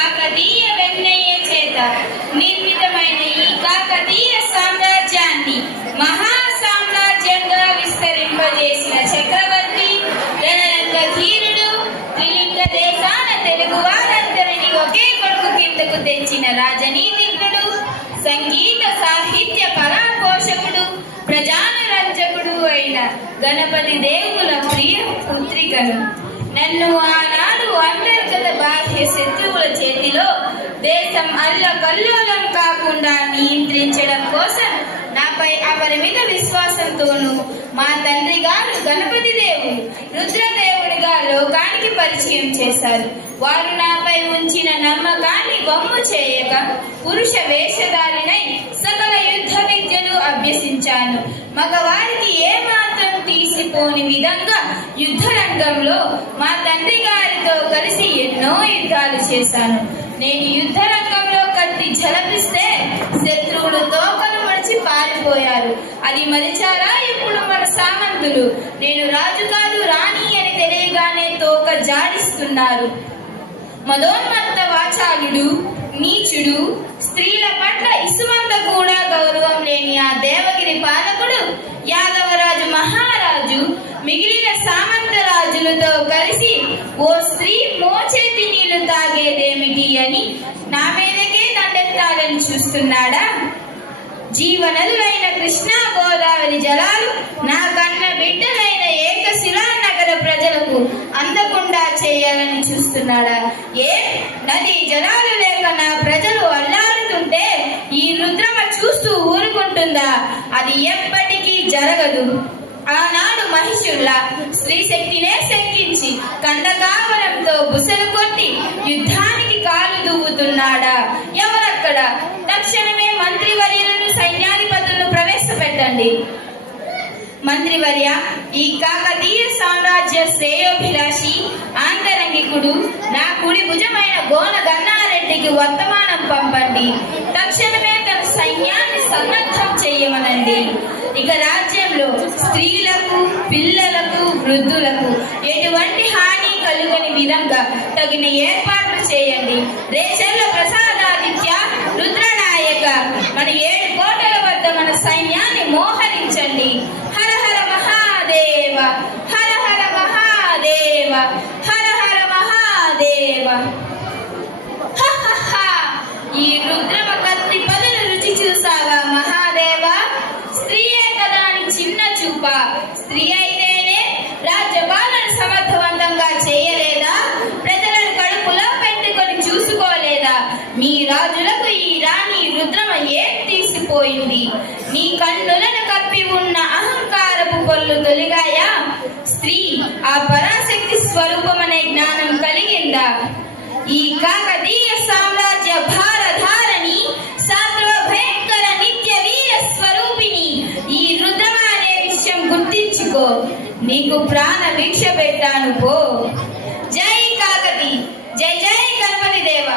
కాకతీయ వెన్నయ్య చేత నిర్మితమైన ఈ కాకతీయ సామ్రాజ్యాన్ని మహా సామ్రాజ్యంగా విస్తరింపజేసిన చక్రవర్తి రణరంగ ధీరుడు, త్రిలింగ దేశాన తెలుగు వారందరినీ ఒకే కొడుకు కిందకు తెచ్చిన రాజనీతిజ్ఞుడు, సంగీత సాహిత్య కళా పోషకుడు, ప్రజానురంజకుడు అయిన గణపతి దేవుల ప్రియ పుత్రికను. నన్ను ఆనాడు అంతర్గత బాహ్య శత్రువుల చేతిలో దేశం అల్లకల్లోలం కాకుండా నియంత్రించడం కోసం నాపై అపరిమిత విశ్వాసంతోనూ మా తండ్రి గారు గణపతి దేవుడు రుద్రదేవుడిగా లోకానికి పరిచయం చేశారు. వారు నాపై ఉంచిన నమ్మకాన్ని వమ్ము చేయక పురుష వేషధారినై సకల యుద్ధ విద్యలు అభ్యసించాను. మగవారికి ఏమాత్రం తీసిపోని విధంగా యుద్ధ రంగంలో మా తండ్రి గారితో కలిసి ఎన్నో యుద్ధాలు చేశాను. నేను యుద్ధ రంగంలో కత్తి ఝలపిస్తే శత్రువులు తోకలు మడిచి పారిపోయారు. అది మరిచారా ఇప్పుడు మన సామంతులు? నేను రాజు కాదు రాణి అని తెలియగానే తోక జాడిస్తున్నారు. మదోన్మత్త వాచాలుడు, నీచుడు, స్త్రీల పట్ల ఇసుమంత కూడా గౌరవం లేని ఆ దేవగిరి పాలకుడు యాదవరాజు మహారాజు మిగిలిన సామంత రాజులతో కలిసి ఓ స్త్రీ మోచేతి నీళ్లు తాగేదేమిటి అని నా మీదకే దండెత్తాలని చూస్తున్నాడా? జీవనదులైన కృష్ణా గోదావరి జలాలు నా కన్న బిడ్డలైన ఏకశిలా నగర ప్రజలకు అందకుండా చేయాలని చూస్తున్నాడా? నది జలాలు లేక నా ప్రజలు అల్లాడుతుంటే ఈ రుద్రమ చూస్తూ ఊరుకుంటుందా? అది ఎప్పటికీ జరగదు. ఆనాడు మహిషుల్లా స్త్రీ శక్తినే శంకించి కండకావరంతో బుసలు కొట్టి యుద్ధానికి కాలు దువ్వుతున్నాడా? ఎవరక్కడ? తక్షణమే మంత్రివర్యులను సైన్యాధిపతులను ప్రవేశపెట్టండి. మంత్రివర్య, ఈ కాకతీయ సామ్రాజ్య శ్రేయోభిలాషి ఆంతరంగికుడు నా కుడి భుజమైన గోన గన్నారెడ్డికి వర్తమానం పంపండి. తక్షణమే తన సైన్యాన్ని సన్నద్ధం చేయమనండి. ఇక రాజ్యంలో స్త్రీలకు, పిల్లలకు, వృద్ధులకు ఎటువంటి హాని కలుగని విధంగా తగిన ఏర్పాట్లు చేయండి. రేచర్ల ప్రసాదాదిత్య, రుద్రనాయక, మన 7 కోటల వద్ద మన సైన్యాన్ని మోహరించండి. హర హర మహాదేవ, హర హర మహాదేవ, హర హర మహాదేవ. ఈ రుద్రమ కత్తి పదులు రుచి చూసావా మహాదేవ? స్త్రీయే కదా అని చిన్న చూప? స్త్రీ అయితేనే రాజ్యపాలన సమర్థవంతంగా చేయలేదా? ప్రజలను కడుపులో పెట్టుకొని చూసుకోలేదా? మీ రాజులకు ఈ రాణి రుద్రమ ఏం తీసిపోయింది? నీ కన్నులను కప్పి ఉన్న అహంకారపు పళ్ళు తొలిగాయా? స్త్రీ ఆ పరాశక్తి స్వరూపమనే జ్ఞానం కలిగిందా? ఈ కాకతీయ సామ్రాజ్య భారధారణి సార్వభయంకర నిత్య వీర స్వరూపిణి ఈ రుద్రమ అనే విషయం గుర్తించుకో. నీకు ప్రాణ భిక్ష పెట్టాను పో. జై కాకతి, జై జై గణపతి దేవ.